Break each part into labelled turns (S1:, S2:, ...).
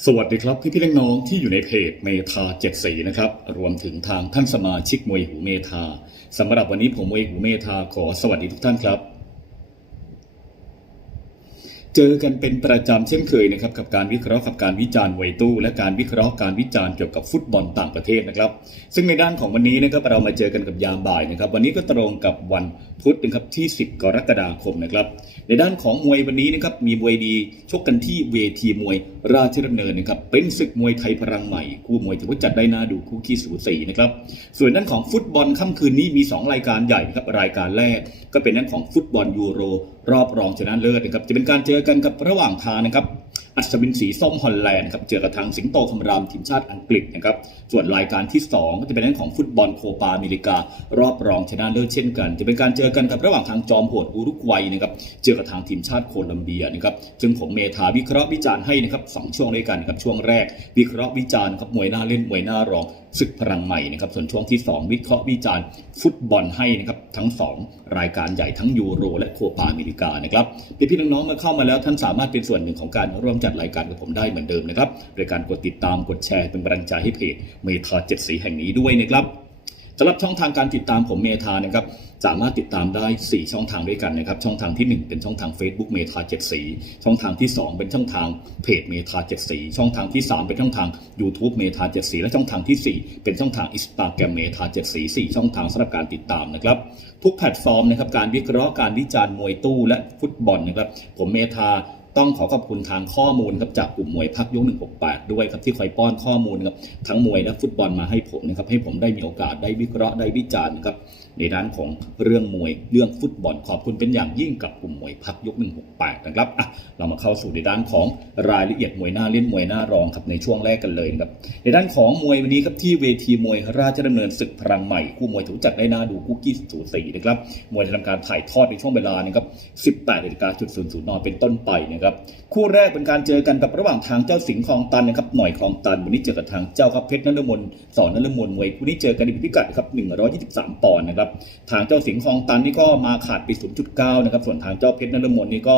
S1: สวัสดีครับพี่พี่ๆน้องที่อยู่ในเพจเมทาเจ็ดสีนะครับ รวมถึงทางท่านสมาชิกมวยหูเมทาสำหรับวันนี้ผมมวยหูเมทาขอสวัสดีทุกท่านครับ เจอกันเป็นประจำเช่นเคยนะครับกับการวิเคราะห์กับการวิจารณ์ไวตู้ และการวิเคราะห์การวิจารณ์เกี่ยวกับฟุตบอลต่างประเทศนะครับ ซึ่งในด้านของวันนี้นะครับเรามาเจอกันกับยามบ่ายนะครับ วันนี้ก็ตรงกับวันพุธนะครับที่ 10 กรกฎาคมนะครับ ในด้านของมวยวันนี้นะครับมีมวยดีชกกันที่เวทีมวยราชดำเนินนะครับเป็นศึกมวยไทยพลังใหม่ คู่มวยถือว่าจัดได้น่าดูคู่ขี้สูสีนะครับส่วนด้านของฟุตบอลค่ำคืนนี้มี 2 รายการใหญ่นะครับรายการแรกก็เป็นด้านของฟุตบอลยูโรรอบรองชนะเลิศนะครับจะเป็นการเจอกันกับระหว่างทางนะครับอัศวินสีส้มฮอลแลนด์ครับเจอกับทางสิงโตคำรามทีมชาติอังกฤษนะครับส่วนรายการที่ 2 ก็จะเป็นเรื่องของฟุตบอลโคปาอเมริกา รอบรองชนะเลิศเช่นกัน จะเป็นการเจอกันกับระหว่างทางจอมโหดอุรุกวัยนะครับเจอกับทางทีมชาติโคลัมเบียนะครับจึงผมเมธาวิเคราะห์วิจารณ์ให้นะครับสองช่วงด้วยกันครับช่วงแรก วิเคราะห์วิจารณ์ครับมวยหน้าเล่นมวยหน้ารอง ศึกพลังใหม่นะครับส่วนช่วงที่ 2 วิเคราะห์วิจารณ์ฟุตบอลให้นะครับทั้ง 2 รายการใหญ่ทั้งยูโร และโคปาอเมริกานะครับพี่พี่ๆน้องๆมาเข้ามาแล้วท่านสามารถเป็นส่วนหนึ่งของการร่วมจัดรายการกับผมได้เหมือนเดิมนะครับโดยการกดติดตามกดแชร์เป็นกำลังใจให้เพจเมทาเจ็ดสีแห่งนี้ด้วยนะครับ สำหรับช่องทางการติดตามผมเมธานะครับสามารถติดตามได้ 4 ช่องทางด้วยกันนะครับ ช่องทางทีหนึ่1 เป็นช่องทาง Facebook เมทาเจ็ดสีช่องทางที่ 2 เป็นช่องทางเพจเมทาเจ็ดสีช่องทางที่ 3 เป็นช่องทาง YouTube เมทาเจ็ดสีและช่องทางทีสี่ 4 เป็นช่องทางอินสตาแกรมเมทาเจ็ดสีสี่ช่องทางสำหรับการติดตามนะครับ ทุกแพลตฟอร์มนะครับการวิเคราะห์การวิจารณ์มวยตู้และฟุตบอลนะครับผมเมทา ต้องขอขอบคุณทางข้อมูลครับจากกลุ่มมวยพักยก168 ด้วยครับที่คอยป้อนข้อมูลครับทั้งมวยและฟุตบอลมาให้ผมนะครับให้ผมได้มีโอกาสได้วิเคราะห์ได้วิจารณ์ครับในด้านของเรื่องมวยเรื่องฟุตบอลขอบคุณเป็นอย่างยิ่งกับกลุ่มมวยพักยก168 นะครับอะเรามาเข้าสู่ในด้านของรายละเอียดมวยหน้าเล่นมวยหน้ารองครับในช่วงแรกกันเลยครับในด้านของมวยวันนี้ครับที่เวทีมวยราชดำเนินศึกพลังใหม่คู่มวยถูกจัดได้น่าดูคุกกี้สูสีนะครับมวยจะทำการถ่ายทอดในช่วงเวลานะครับ18นาฬิกาจุดศูนย์ศูนย์นเป็นต้นไปนะครับคู่แรกเป็นการเจอกันกับระหว่างทางเจ้าสิงห์คลองตันนะครับหน่อยคลองตันวันนี้เจอกับทางเจ้าครับเพชรนฤมลสอนนฤมลมวยคู่นี้เจอกันในพิกัดครับ123 ปอนด์นะครับทางเจ้าสิงห์คลองตันนี่ก็มาขาดไป 0.9 นะครับส่วนทางเจ้าเพชรนฤมลนี่ก็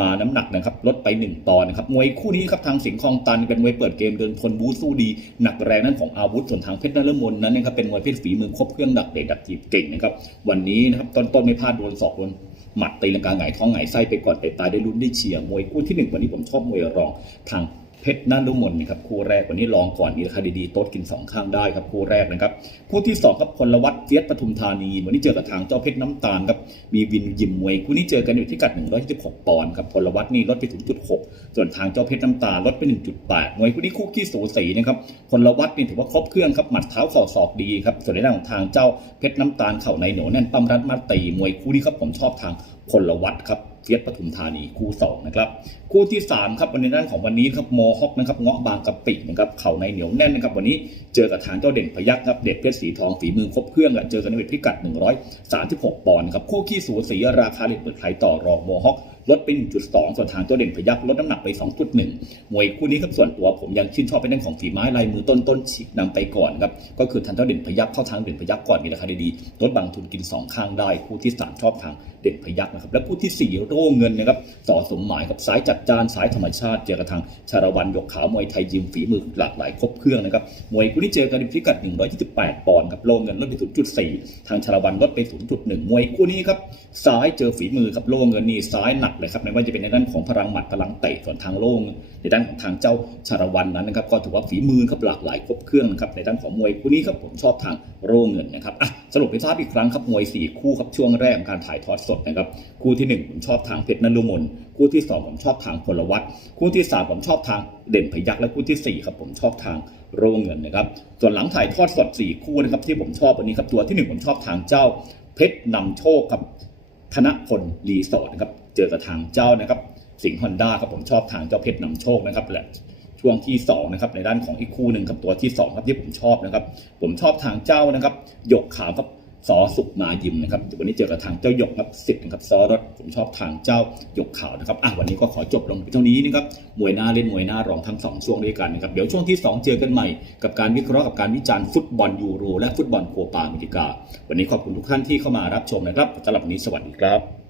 S1: มาน้ำหนักนะครับลดไป 1 ปอนด์นะครับมวยคู่นี้ครับทางสิงห์คลองตันเป็นมวยเปิดเกมเดินทนบูสู้ดีหนักแรงนั้นของอาวุธส่วนทางเพชรนฤมลนั้นนะครับเป็นมวยเพชรฝีมือครบเครื่องดักเด็ดดักจีบเก่งนะครับวันนี้นะครับต้นๆไม่พลาดโดนศอกโดน หมัดตีลังกาหงายท้องหงายไส้ไปก่อนไปตายได้ลุ้นได้เชียร์มวยคู่ที่หนึ่งวันนี้ผมชอบมวยรองทาง เพชรนารุมนนะครับคู่แรกวันนี้ลองก่อนมีราคาดีๆโต๊ดกินสองข้างได้ครับคู่แรกนะครับคู่ที่สองครับพลวัตเฟียสปทุมธานี วันนี้เจอกับทางเจ้าเพชรน้ำตาลครับมีวินยิมมวยคู่นี้เจอกันอยู่ที่กัด126ปอนด์ครับพลวัตนี่ลดไปถึงจุด6ส่วนทางเจ้าเพชรน้ำตาลลดไป1.8มวยคู่นี้คู่ขี้สูสีนะครับพลวัตนี่ถือว่าครบเครื่องครับหมัดเท้าเข่าศอกดีครับส่วนในด้านของทางเจ้าเพชรน้ำตาลเข่าในเหนียวแน่นปั้มรัดมัดตีมวยคู่นี้ครับผมชอบทางพลวัตครับ เฟียสปทุมธานีคู่สองนะครับคู่ที่สามครับวันในด้านของวันนี้ครับโมฮอกนะครับเงาะบางกะปินะครับเข่าในเหนียวแน่นนะครับวันนี้เจอกับทางเจ้าเด่นพยักครับเด็ดเพชรสีทองฝีมือครบเครื่องอะเจอกันในเวทพิกัด 136 ปอนด์ครับคู่ขี้สูสีราคาเล็กเปิดขายต่อรองโมฮอก ลดไป 1.2 ส่วนทางเจ้าเด่นพยักลดน้ำหนักไป 2.1 มวยคู่นี้ครับส่วนตัวผมยังชื่นชอบเป็นเรื่องของฝีไม้ลายมือต้นต้นๆฉีกนำไปก่อนครับก็คือทางเจ้าเด่นพยักเข้าทางเด่นพยักก่อนมีราคาดีๆลดบางทุนกินสองข้างได้ คู่ที่สามชอบทางเด่นพยักนะครับและคู่ที่สี่โร่เงินนะครับสอสมหมายกับสายจัดจานสายธรรมชาติเจอกับทางชาละวันยกขาวมวยไทยยิมฝีมือหลากหลายครบเครื่องนะครับมวยคู่นี้เจอกันในพิกัด 128 ปอนด์ครับโล่เงินลดไป 0.4 ทางชาละวันลดไป 0.1 มวยคู่นี้ครับซ้ายเจอฝีมือครับโล่เงินนี่ซ้ายหนักเลยครับไม่ว่าจะเป็นในด้านของพลังหมัดพลังเตะส่วนทางโล่งในด้านของทางเจ้าชาละวันนั้นนะครับก็ถือว่าฝีมือครับหลากหลายครบเครื่องนะครับในด้านของมวยคู่นี้ครับผมชอบทางโร่เงินนะครับอะสรุปให้ทราบอีกครั้งครับมวยสี่คู่ครับช่วงแรกของการถ่ายทอดสดนะครับคู่ที่หนึ่งผมชอบทางเพชรนฤมลคู่ที่ 2 ผมชอบทางพลวัตคู่ที่ 3 ผมชอบทางเด่นพยักษ์และคู่ทีสี่ 4 ครับผมชอบทางโรงเงินนะครับส่วนหลังถ่ายทอดสด 4 คู่นะครับที่ผมชอบวันนี้ครับตัวที่ 1 ผมชอบทางเจ้าเพชรนำโชคครับธนพลรีสอร์ทนะครับ เจอกับทางเจ้านะครับ สิงห์ฮอนด้าครับผมชอบทางเจ้าเพชรนำโชคนะครับและช่วงที่2นะครับในด้านของอีกคู่หนึ่งครับตัวที่2ครับที่ผมชอบนะครับ ผมชอบทางเจ้านะครับหยกขาวครับซอสุกมายิมนะครับวันนี้เจอกับทางเจ้าหยกครับสิทธิ์นะครับซอรถผมชอบทางเจ้าหยกขาวนะครับอะวันนี้ก็ขอจบลงเท่านี้นะครับมวยหน้าเล่นมวยหน้ารองทั้งสองช่วงด้วยกันนะครับเดี๋ยวช่วงที่ 2 เจอกันใหม่ กับการวิเคราะห์กับการวิจารณ์ฟุตบอลยูโรและฟุตบอลโคปาอเมริกา วันนี้ขอบคุณทุกท่านที่เข้ามารับชมนะครับสำหรับวันนี้สวัสดีครับ